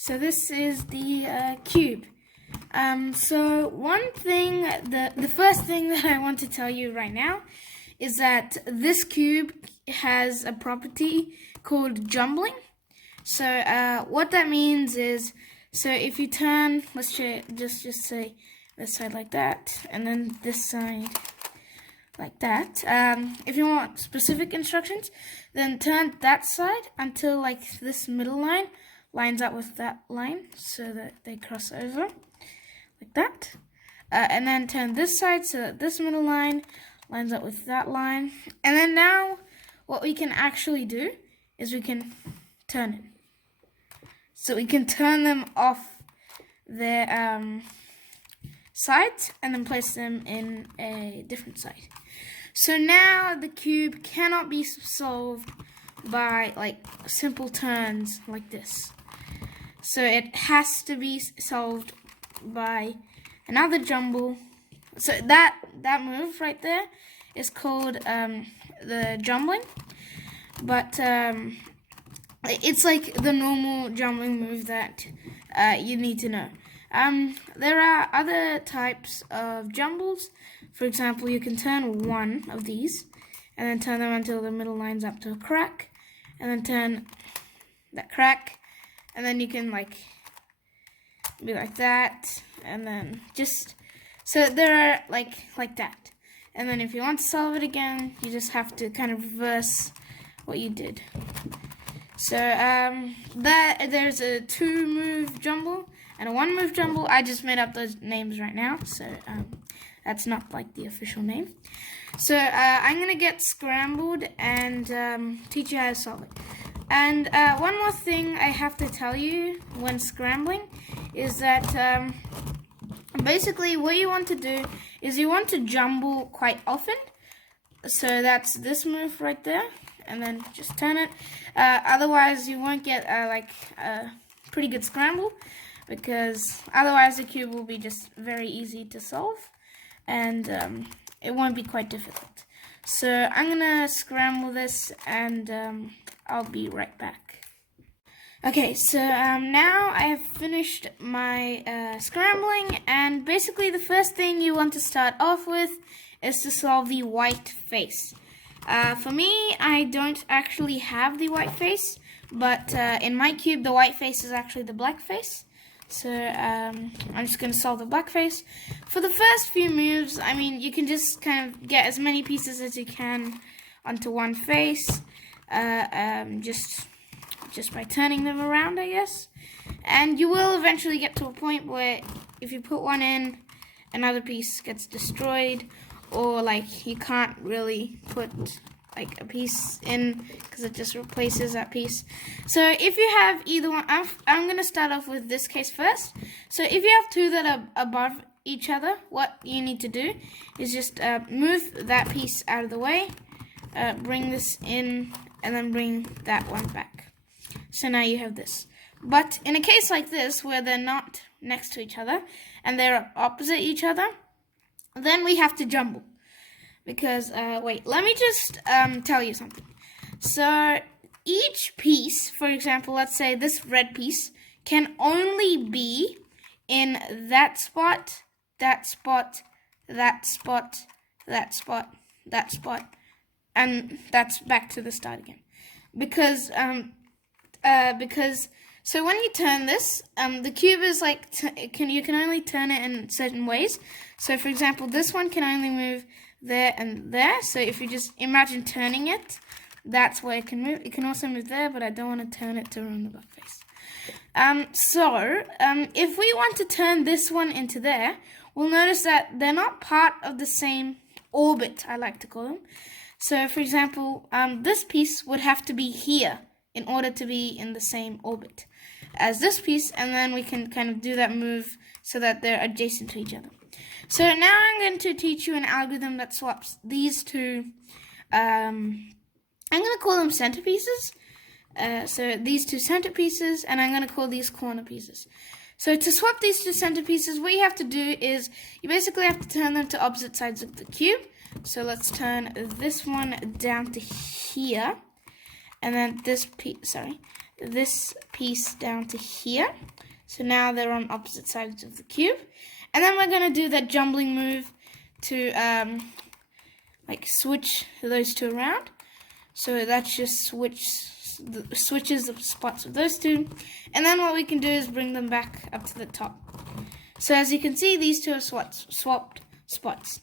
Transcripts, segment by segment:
So this is the cube. So one thing, the first thing that I want to tell you right now is that this cube has a property called jumbling. So what that means is, so if you turn, let's just say this side like that, and then this side like that. If you want specific instructions, then turn that side until like this middle line lines up with that line so that they cross over like that. And then turn this side so that this middle line lines up with that line. And then now what we can actually do is we can turn it. So we can turn them off their sides and then place them in a different side. So now the cube cannot be solved by like simple turns like this. So it has to be solved by another jumble. So that move right there is called the jumbling, but it's like the normal jumbling move that you need to know. There are other types of jumbles. For example, you can turn one of these and then turn them until the middle lines up to a crack, and then turn that crack, and then you can like be like that, and then just so there are like that. And then if you want to solve it again, you just have to kind of reverse what you did. So there's a 2-move jumble and a 1-move jumble. I just made up those names right now, so that's not like the official name. So I'm gonna get scrambled and teach you how to solve it. And one more thing I have to tell you when scrambling is that basically what you want to do is you want to jumble quite often. So that's this move right there, and then just turn it. Otherwise you won't get like a pretty good scramble, because otherwise the cube will be just very easy to solve, and it won't be quite difficult. So I'm gonna scramble this, and I'll be right back. Okay, so now I have finished my scrambling, and basically the first thing you want to start off with is to solve the white face. For me, I don't actually have the white face, but in my cube the white face is actually the black face. So I'm just going to solve the black face. For the first few moves, I mean, you can just kind of get as many pieces as you can onto one face, just by turning them around, I guess. And you will eventually get to a point where if you put one in, another piece gets destroyed, or like you can't really put like a piece in because it just replaces that piece. So if you have either one, I'm going to start off with this case first. So if you have two that are above each other, what you need to do is just move that piece out of the way, bring this in, and then bring that one back. So now you have this. But in a case like this, where they're not next to each other and they're opposite each other, then we have to jumble. Because, wait, let me just tell you something. So each piece, for example, let's say this red piece, can only be in that spot, that spot, that spot, that spot, that spot, and that's back to the start again. Because so when you turn this, the cube is like, you can only turn it in certain ways. So for example, this one can only move there and there. So if you just imagine turning it, that's where it can move. It can also move there, but I don't want to turn it to ruin the black face. If we want to turn this one into there, we'll notice that they're not part of the same orbit, I like to call them. So for example, this piece would have to be here in order to be in the same orbit as this piece, and then we can kind of do that move so that they're adjacent to each other. So now I'm going to teach you an algorithm that swaps these two, I'm going to call them centerpieces. So these two centerpieces, and I'm going to call these corner pieces. So to swap these two centerpieces, what you have to do is you basically have to turn them to opposite sides of the cube. So let's turn this one down to here, and then this piece, this piece down to here. So now they're on opposite sides of the cube. And then we're going to do that jumbling move to like switch those two around. So that's just switches the spots of those two. And then what we can do is bring them back up to the top. So as you can see, these two are swapped spots.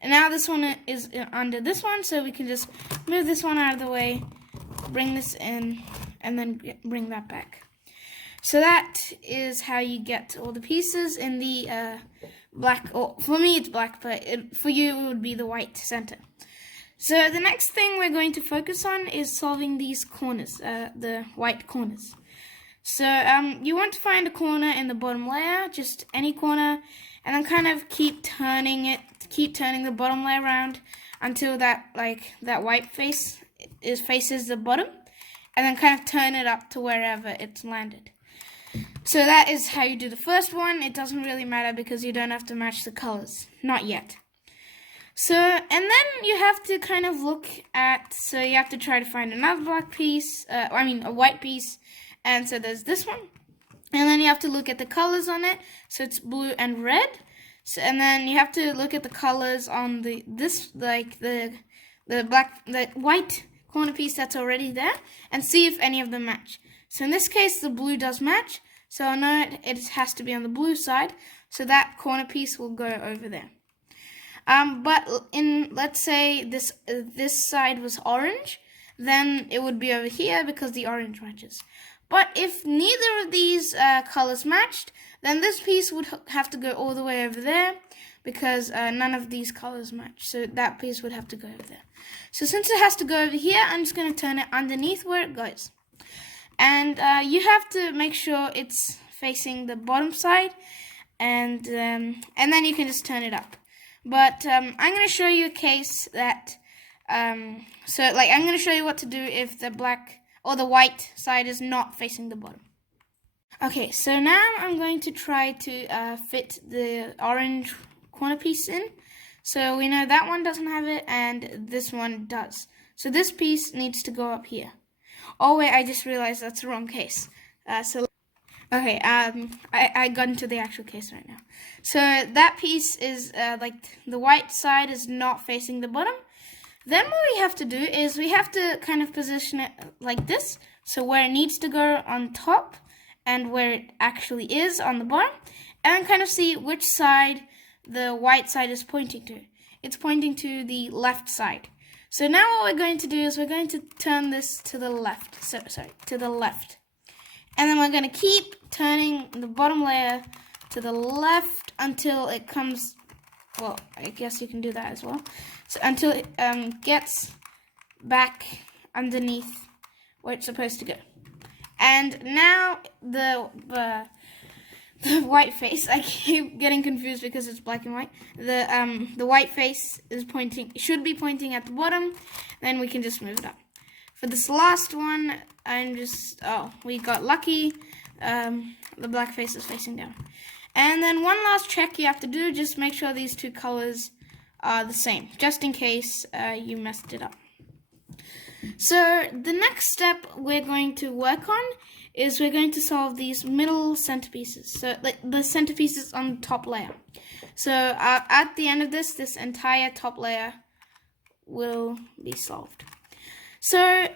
And now this one is under this one, so we can just move this one out of the way, bring this in, and then bring that back. So that is how you get all the pieces in the black, or for me it's black, but for you it would be the white center. So the next thing we're going to focus on is solving these corners, the white corners. So you want to find a corner in the bottom layer, just any corner, and then kind of keep turning the bottom layer around until that white face faces the bottom, and then kind of turn it up to wherever it's landed. So that is how you do the first one. It doesn't really matter because you don't have to match the colors, not yet. So, and then you have to kind of look at, so you have to try to find another black piece, a white piece, and so there's this one. And then you have to look at the colors on it, so it's blue and red. So, and then you have to look at the colors on the white corner piece that's already there, and see if any of them match. So in this case, the blue does match, so I know it has to be on the blue side, so that corner piece will go over there. But let's say this side was orange, then it would be over here because the orange matches. But if neither of these colors matched, then this piece would have to go all the way over there because none of these colors match. So that piece would have to go over there. So since it has to go over here, I'm just going to turn it underneath where it goes. And you have to make sure it's facing the bottom side, and then you can just turn it up. But I'm going to show you a case that, I'm going to show you what to do if the black or the white side is not facing the bottom. Okay, so now I'm going to try to fit the orange corner piece in. So we know that one doesn't have it, and this one does. So this piece needs to go up here. Oh wait, I just realized that's the wrong case. Okay, I got into the actual case right now. So that piece is, the white side is not facing the bottom. Then what we have to do is we have to kind of position it like this. So where it needs to go on top and where it actually is on the bottom. And then kind of see which side the white side is pointing to. It's pointing to the left side. So now what we're going to do is we're going to turn this to the left. To the left. And then we're going to keep turning the bottom layer to the left until it comes, well, I guess you can do that as well. So until it gets back underneath where it's supposed to go. And now the white face, I keep getting confused because it's black and white. The white face is should be pointing at the bottom. Then we can just move it up. For this last one, we got lucky. The black face is facing down. And then one last check you have to do, just make sure these two colors are the same, just in case you messed it up. So the next step we're going to work on is we're going to solve these middle centerpieces. So the centerpieces on the top layer. So at the end of this entire top layer will be solved. So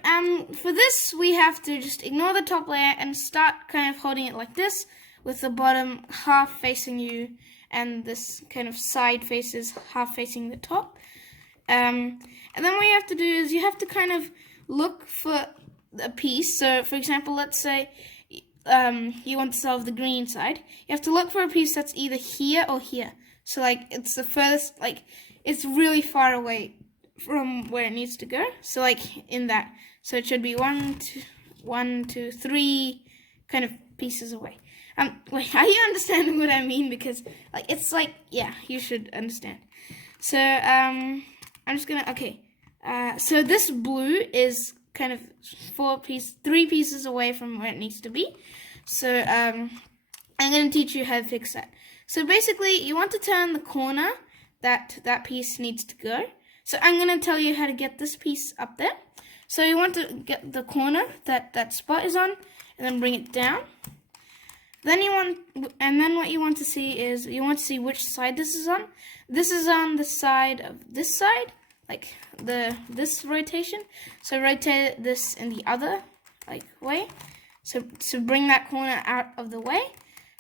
for this, we have to just ignore the top layer and start kind of holding it like this, with the bottom half facing you and this kind of side faces half facing the top. And then what you have to do is you have to kind of look for a piece. So for example, let's say you want to solve the green side. You have to look for a piece that's either here or here. So it's the furthest, it's really far away from where it needs to go. So in that. So it should be 1, 2, 3 kind of pieces away. Wait, are you understanding what I mean? Because yeah, you should understand. So I'm just gonna, okay. So this blue is kind of 3 pieces away from where it needs to be. So I'm gonna teach you how to fix that. So basically, you want to turn the corner that piece needs to go. So I'm gonna tell you how to get this piece up there. So you want to get the corner that spot is on, and then bring it down. Then what you want to see is, which side this is on. This is on the side of this side, like this rotation. So rotate this in the other way. So bring that corner out of the way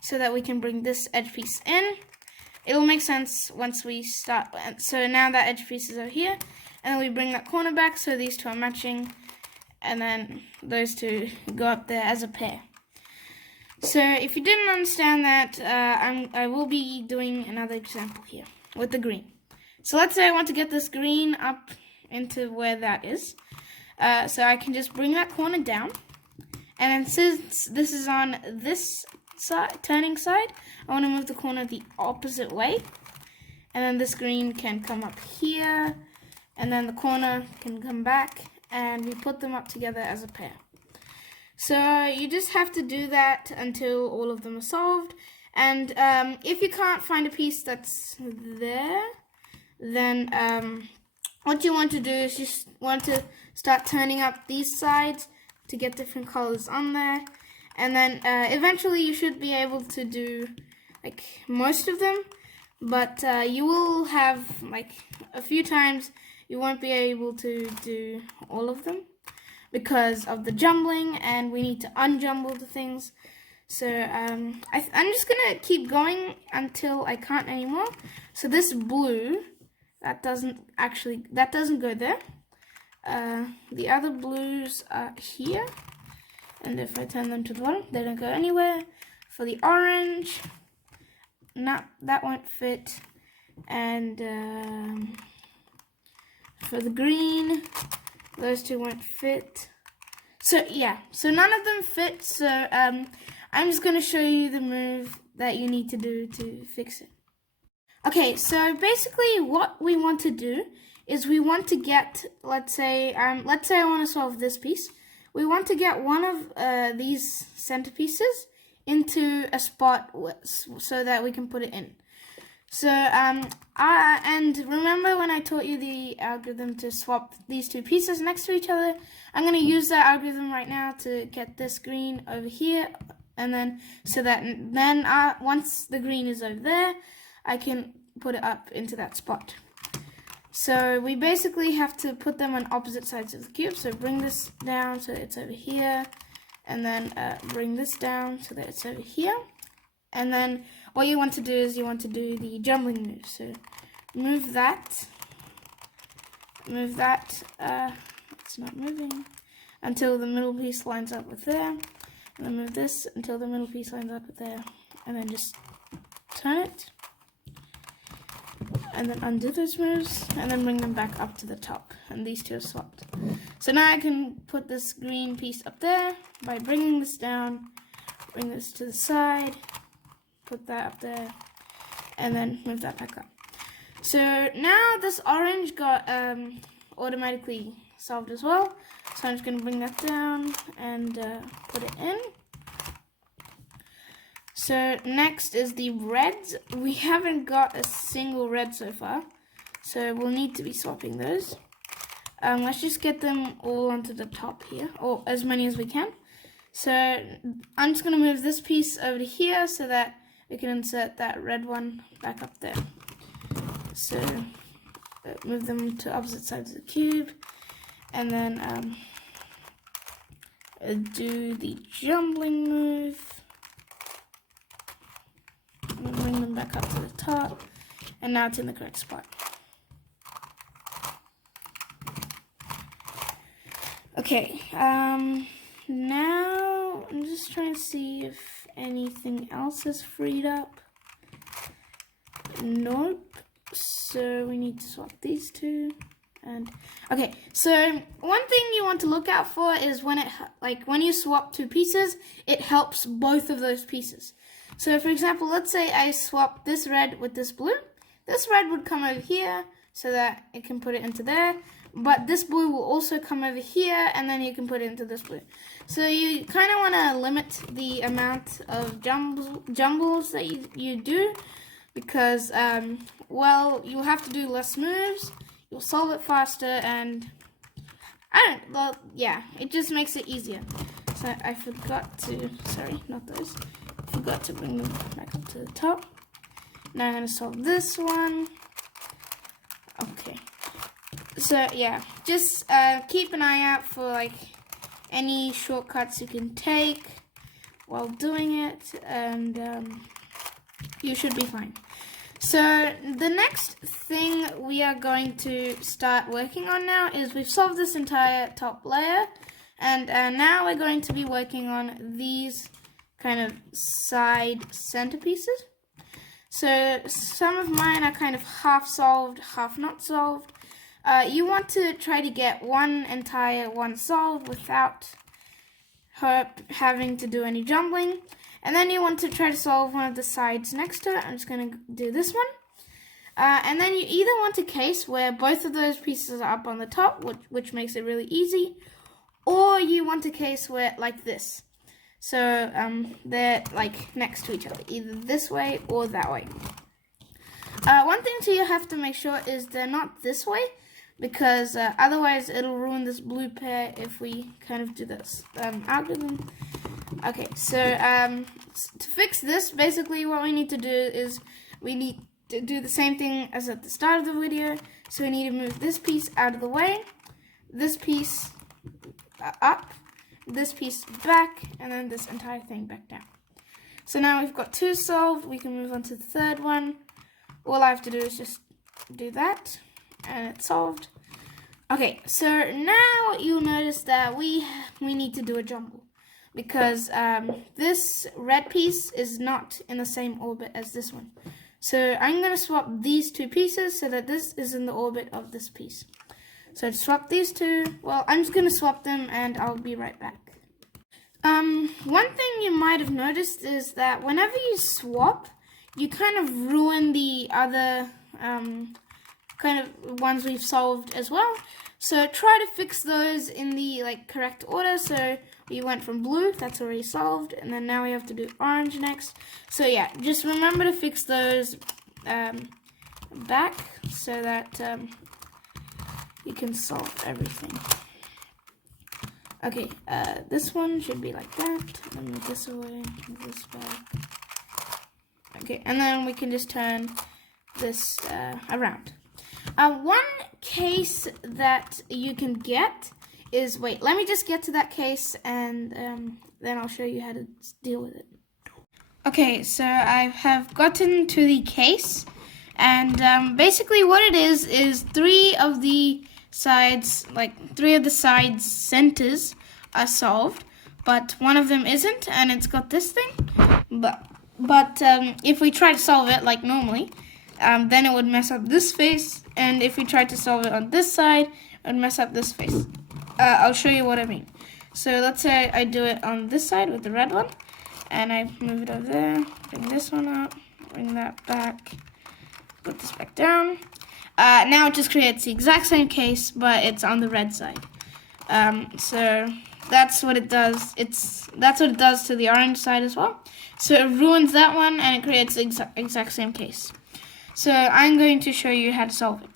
so that we can bring this edge piece in. It'll make sense once we start. So now that edge piece is over here, and then we bring that corner back so these two are matching, and then those two go up there as a pair. So if you didn't understand that, I will be doing another example here with the green. So let's say I want to get this green up into where that is. So I can just bring that corner down. And then since this is on this side, turning side, I want to move the corner the opposite way. And then this green can come up here. And then the corner can come back. And we put them up together as a pair. So you just have to do that until all of them are solved. And if you can't find a piece that's there, then what you want to do is just want to start turning up these sides to get different colors on there. And then eventually you should be able to do like most of them. But you will have like a few times you won't be able to do all of them, because of the jumbling, and we need to unjumble the things. So I'm just gonna keep going until I can't anymore. So this blue, that doesn't go there. The other blues are here, and if I turn them to the bottom, they don't go anywhere. For the orange, that won't fit, and for the green, those two won't fit. So yeah, so none of them fit. So I'm just going to show you the move that you need to do to fix it. Okay, so basically what we want to do is we want to get, let's say I want to solve this piece. We want to get one of these centerpieces into a spot so that we can put it in. So, and remember when I taught you the algorithm to swap these two pieces next to each other? I'm going to use that algorithm right now to get this green over here, and then, so that then once the green is over there, I can put it up into that spot. So we basically have to put them on opposite sides of the cube. So bring this down so it's over here, and then bring this down so that it's over here. And then what you want to do is you want to do the jumbling move. So move that, it's not moving, until the middle piece lines up with there. And then move this until the middle piece lines up with there. And then just turn it. And then undo those moves, and then bring them back up to the top. And these two are swapped. So now I can put this green piece up there by bringing this down, bring this to the side, put that up there, and then move that back up. So now this orange got automatically solved as well. So I'm just going to bring that down and put it in. So next is the reds. We haven't got a single red so far, so we'll need to be swapping those. Let's just get them all onto the top here, or as many as we can. So I'm just going to move this piece over to here so that we can insert that red one back up there. So move them to opposite sides of the cube, and then do the jumbling move. And bring them back up to the top, and now it's in the correct spot. Okay, now I'm just trying to see if anything else is freed up. Nope. So we need to swap these two. And okay, so one thing you want to look out for is when you swap two pieces, it helps both of those pieces. So for example, let's say I swap this red with this blue. This red would come over here so that it can put it into there, but this blue will also come over here, and then you can put it into this blue. So you kind of want to limit the amount of jumbles that you do, because well, you'll have to do less moves, you'll solve it faster, and yeah, it just makes it easier. So I forgot to, sorry, not those. I forgot to bring them back up to the top. Now I'm going to solve this one. Okay. So yeah, just keep an eye out for like any shortcuts you can take while doing it, and you should be fine. So the next thing we are going to start working on now is we've solved this entire top layer, and now we're going to be working on these kind of side centerpieces. So some of mine are kind of half solved, half not solved. You want to try to get one entire one solved without having to do any jumbling. And then you want to try to solve one of the sides next to it. I'm just going to do this one. And then you either want a case where both of those pieces are up on the top, which makes it really easy, or you want a case where like this. So they're like next to each other, either this way or that way. One thing you have to make sure is they're not this way, because otherwise it'll ruin this blue pair if we kind of do this algorithm. Okay, so to fix this, basically what we need to do is we need to do the same thing as at the start of the video. So we need to move this piece out of the way, this piece up, this piece back, and then this entire thing back down. So now we've got two solved. We can move on to the third one. All I have to do is just do that, and it's solved. Okay, so now you'll notice that we need to do a jumble, because this red piece is not in the same orbit as this one. So I'm going to swap these two pieces so that this is in the orbit of this piece. So to swap these two, well, I'm just going to swap them and I'll be right back. One thing you might have noticed is that whenever you swap, you kind of ruin the other kind of ones we've solved as well. So try to fix those in the correct order. So we went from blue, that's already solved, and then now we have to do orange next. So yeah, just remember to fix those back so that you can solve everything. Okay, this one should be like that. Let me move this away, move this back. Okay, and then we can just turn this around. One case that you can get is, wait, let me just get to that case, and then I'll show you how to deal with it. Okay, so I have gotten to the case, and basically what it is three of the sides centers are solved, but one of them isn't, and it's got this thing. But if we try to solve it like normally, then it would mess up this face, and if we tried to solve it on this side, it would mess up this face. I'll show you what I mean. So let's say I do it on this side with the red one, and I move it over there, bring this one up, bring that back, put this back down. Now it just creates the exact same case, but it's on the red side. So that's what it does. That's what it does to the orange side as well. So it ruins that one, and it creates the exact same case. So I'm going to show you how to solve it.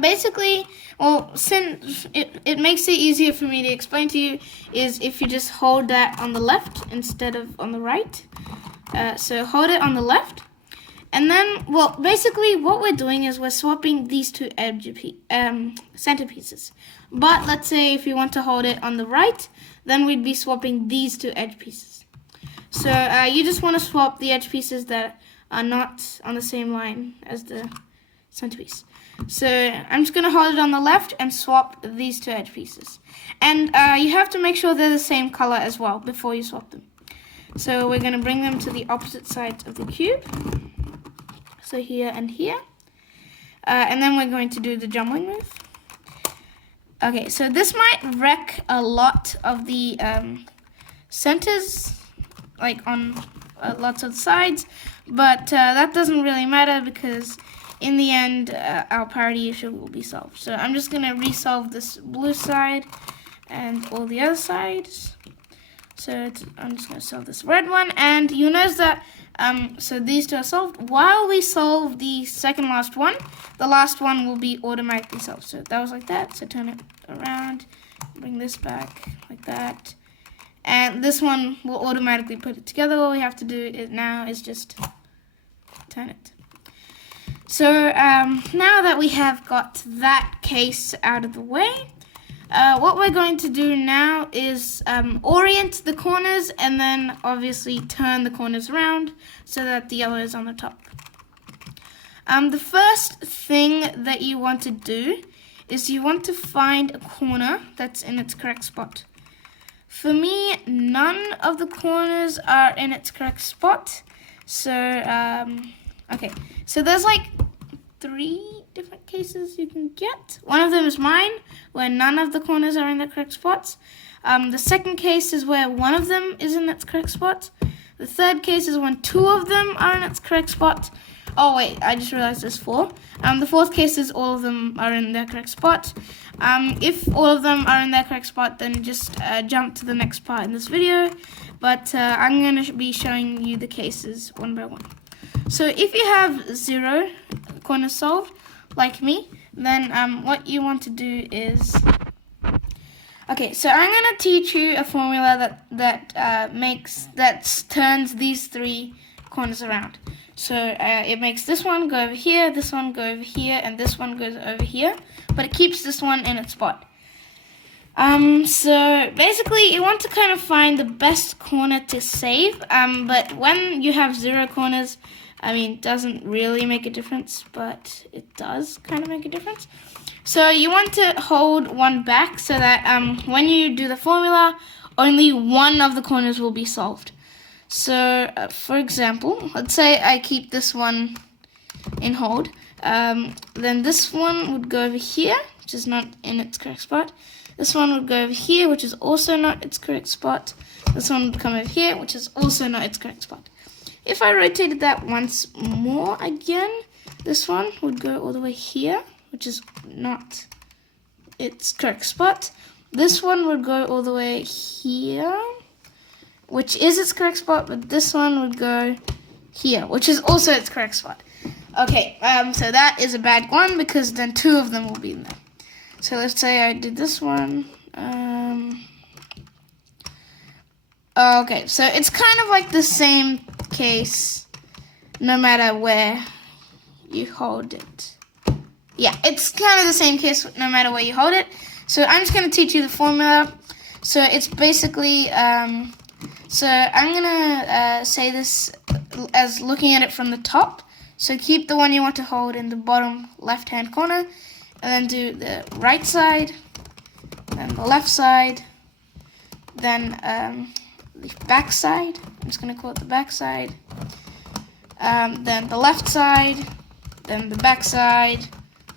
Basically, well, since it makes it easier for me to explain to you, is if you just hold that on the left instead of on the right. So hold it on the left. And then, well, basically what we're doing is we're swapping these two centerpieces. But let's say if you want to hold it on the right, then we'd be swapping these two edge pieces. So you just want to swap the edge pieces that are not on the same line as the centerpiece. So I'm just going to hold it on the left and swap these two edge pieces. And you have to make sure they're the same color as well before you swap them. So we're going to bring them to the opposite sides of the cube. So here and here. And then we're going to do the jumbling move. Okay, so this might wreck a lot of the centers, like on lots of sides, but that doesn't really matter because in the end, our parity issue will be solved. So I'm just going to resolve this blue side and all the other sides. So I'm just going to solve this red one, and you notice that so these two are solved. While we solve the second last one, the last one will be automatically solved. So that was like that. So turn it around, bring this back like that, and this one will automatically put it together. All we have to do now is just turn it. So now that we have got that case out of the way, what we're going to do now is orient the corners and then obviously turn the corners around so that the yellow is on the top. The first thing that you want to do is you want to find a corner that's in its correct spot. For me, none of the corners are in its correct spot. So, okay, so there's like 3 different cases you can get. One of them is mine, where none of the corners are in the correct spots. The second case is where one of them is in its correct spot. The third case is when 2 of them are in its correct spot. Oh wait, I just realized there's 4. The fourth case is all of them are in their correct spot. If all of them are in their correct spot, then just jump to the next part in this video. But I'm going to be showing you the cases one by one. So if you have 0 corners solved, like me, then what you want to do is... Okay, so I'm going to teach you a formula that turns these 3 corners around. So it makes this one go over here, this one go over here, and this one goes over here, but it keeps this one in its spot. So basically you want to kind of find the best corner to save, but when you have 0 corners, I mean, it doesn't really make a difference, but it does kind of make a difference. So you want to hold one back so that when you do the formula, only one of the corners will be solved. So, for example, let's say I keep this one in hold. Then this one would go over here, which is not in its correct spot. This one would go over here, which is also not its correct spot. This one would come over here, which is also not its correct spot. If I rotated that once more again, this one would go all the way here, which is not its correct spot. This one would go all the way here, which is its correct spot, but this one would go here, which is also its correct spot. Okay, so that is a bad one because then 2 of them will be in there. So let's say I did this one. Okay, so it's kind of like the same case no matter where you hold it. Yeah, it's kind of the same case no matter where you hold it. So I'm just going to teach you the formula. So it's basically... So I'm going to say this as looking at it from the top. So keep the one you want to hold in the bottom left-hand corner. And then do the right side. Then the left side. Then the back side. I'm just going to call it the back side. Then the left side. Then the back side.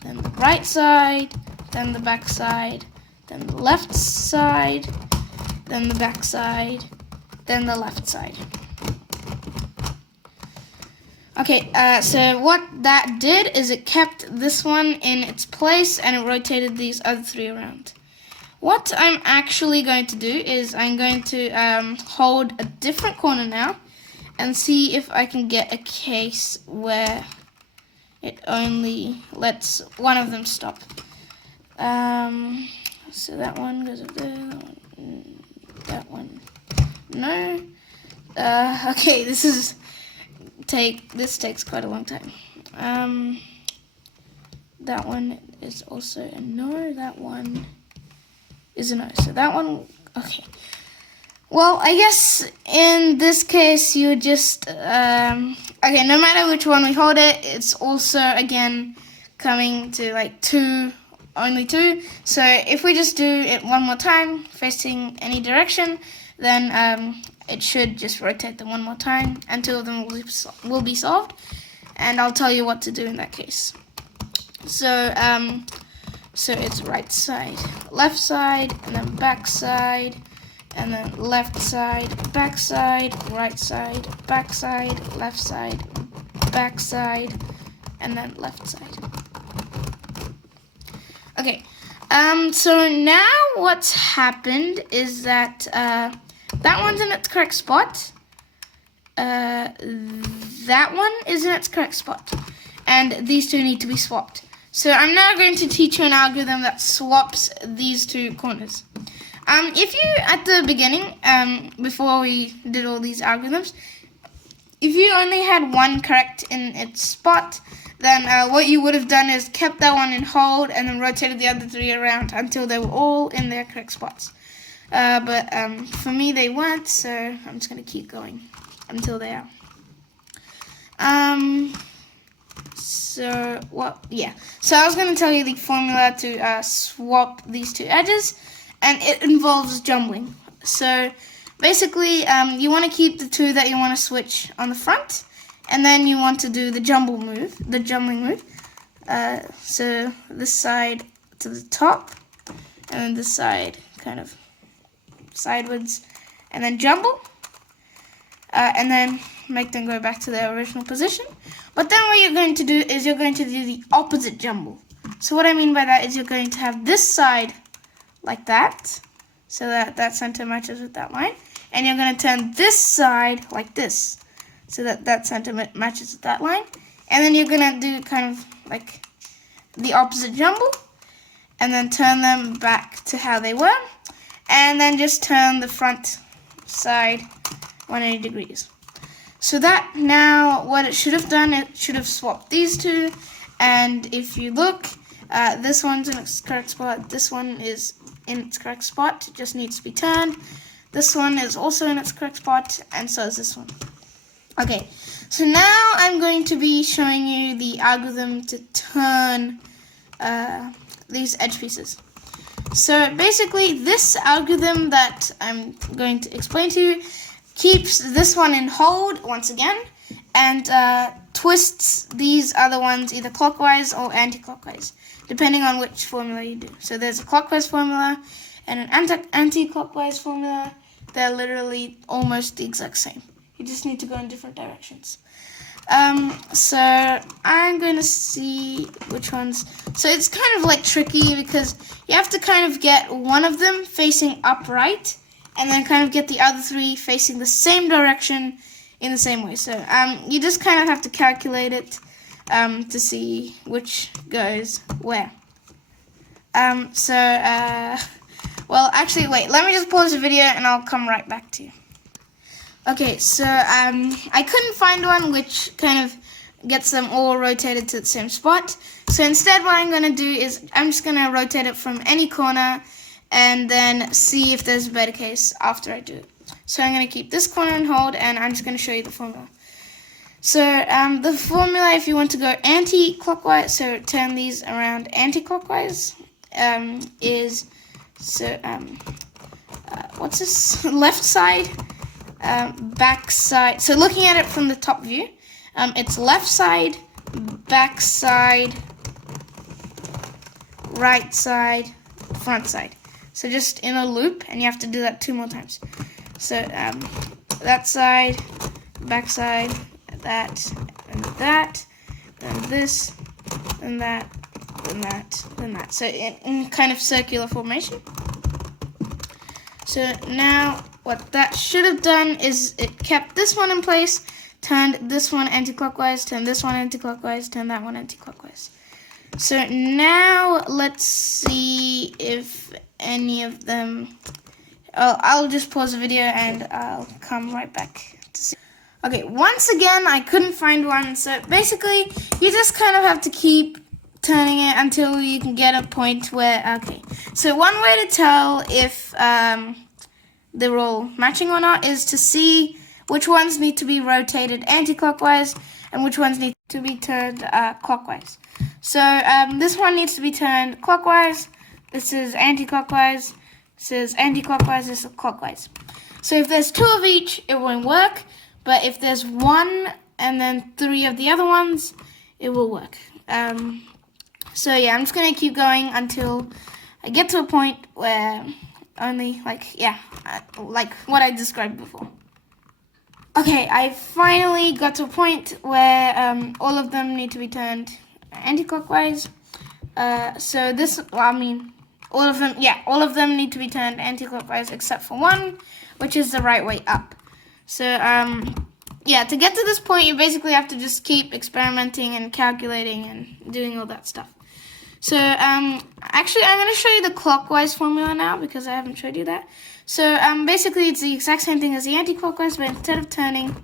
Then the right side. Then the back side. Then the left side. Then the back side. Then the left side. Okay, so what that did is it kept this one in its place and it rotated these other 3 around. What I'm actually going to do is I'm going to hold a different corner now and see if I can get a case where it only lets one of them stop. So that one goes over there, that one. No. Okay, this takes quite a long time. That one is also a no. That one is a no. So that one, okay. Well, I guess in this case you just okay. No matter which one we hold it, it's also again coming to like 2. Only 2. So if we just do it one more time, facing any direction, then it should just rotate them one more time, and 2 of them will be solved. And I'll tell you what to do in that case. So so it's right side, left side, and then back side, and then left side, back side, right side, back side, left side, back side, and then left side. Okay, so now what's happened is that that one's in its correct spot, that one is in its correct spot, and these 2 need to be swapped. So I'm now going to teach you an algorithm that swaps these 2 corners. If you, at the beginning, before we did all these algorithms, if you only had one correct in its spot, then what you would have done is kept that one in hold and then rotated the other three around until they were all in their correct spots. But for me, they weren't, so I'm just going to keep going until they are. So I was going to tell you the formula to swap these two edges, and it involves jumbling. So basically, you want to keep the two that you want to switch on the front, and then you want to do the jumbling move. So this side to the top, and then this side kind of sideways, and then jumble, and then make them go back to their original position. But then what you're going to do is you're going to do the opposite jumble. So what I mean by that is you're going to have this side like that, so that that center matches with that line, and you're going to turn this side like this, so that that center matches with that line, and then you're going to do kind of like the opposite jumble, and then turn them back to how they were, and then just turn the front side 180 degrees. So that now what it should have done, it should have swapped these two, and if you look, this one's in its correct spot, this one is in its correct spot, it just needs to be turned. This one is also in its correct spot, and so is this one. Okay, so now I'm going to be showing you the algorithm to turn these edge pieces. So basically, this algorithm that I'm going to explain to you keeps this one in hold once again, and twists these other ones either clockwise or anti-clockwise, depending on which formula you do. So there's a clockwise formula and an anti-clockwise formula. They're literally almost the exact same. You just need to go in different directions. So I'm going to see which ones. So it's kind of like tricky because you have to kind of get one of them facing upright, and then kind of get the other three facing the same direction in the same way. So you just kind of have to calculate it to see which goes where. Well, actually, wait, let me just pause the video and I'll come right back to you. Okay, so I couldn't find one which kind of gets them all rotated to the same spot. So instead what I'm going to do is I'm just going to rotate it from any corner and then see if there's a better case after I do it. So I'm going to keep this corner on hold, and I'm just going to show you the formula. So the formula, if you want to go anti-clockwise, so turn these around anti-clockwise, is, so what's this, left side, back side. So looking at it from the top view, it's left side, back side, right side, front side. So just in a loop, and you have to do that 2 more times. So that side, back side, that, and this, and that, and that, and that. So in kind of circular formation. So now what that should have done is it kept this one in place, turned this one anti-clockwise, turned this one anti-clockwise, turned that one anti-clockwise. So now let's see if any of them, I'll just pause the video and I'll come right back to see. Okay, once again, I couldn't find one. So basically, you just kind of have to keep turning it until you can get a point where, okay. So one way to tell if they're all matching or not is to see which ones need to be rotated anti-clockwise and which ones need to be turned clockwise. So this one needs to be turned clockwise. This is anti-clockwise. This is anti-clockwise. This is clockwise. So if there's 2 of each, it won't work. But if there's 1 and then 3 of the other ones, it will work. So yeah, I'm just gonna keep going until I get to a point where only like what I described before. Okay, I finally got to a point where all of them need to be turned anti-clockwise. So this, well, I mean, all of them need to be turned anti-clockwise except for one, which is the right way up. So yeah, to get to this point, you basically have to just keep experimenting and calculating and doing all that stuff. So actually I'm going to show you the clockwise formula now because I haven't showed you that. So basically it's the exact same thing as the anti-clockwise, but instead of turning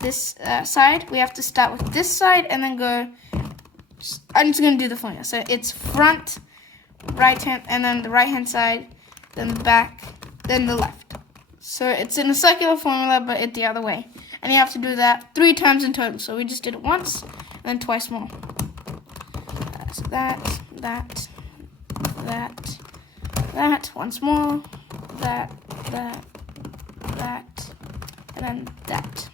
this side, we have to start with this side and then go. I'm just going to do the formula. So it's front, right hand, and then the right hand side, then the back, then the left. So it's in a circular formula, but it's the other way. And you have to do that 3 times in total. So we just did it once, and then twice more. So that, once more, that, and then that.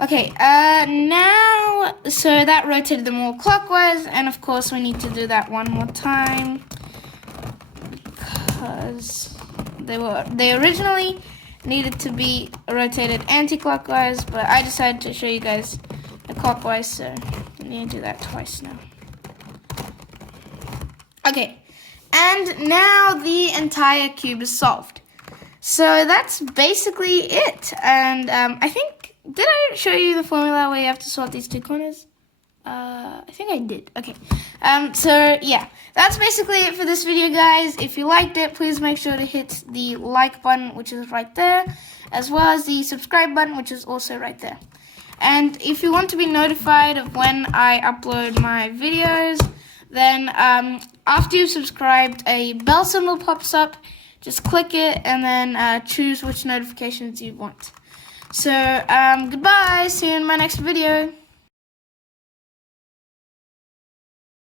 Okay, now, so that rotated them all clockwise, and of course we need to do that one more time, because they originally needed to be rotated anti-clockwise, but I decided to show you guys the clockwise, so I need to do that twice now. Okay, and now the entire cube is solved. So that's basically it, and I think, did I show you the formula where you have to solve these 2 corners? I think I did. Okay. So yeah, that's basically it for this video, guys. If you liked it, please make sure to hit the like button, which is right there, as well as the subscribe button, which is also right there. And if you want to be notified of when I upload my videos, then after you've subscribed, a bell symbol pops up. Just click it and then choose which notifications you want. So, goodbye. See you in my next video.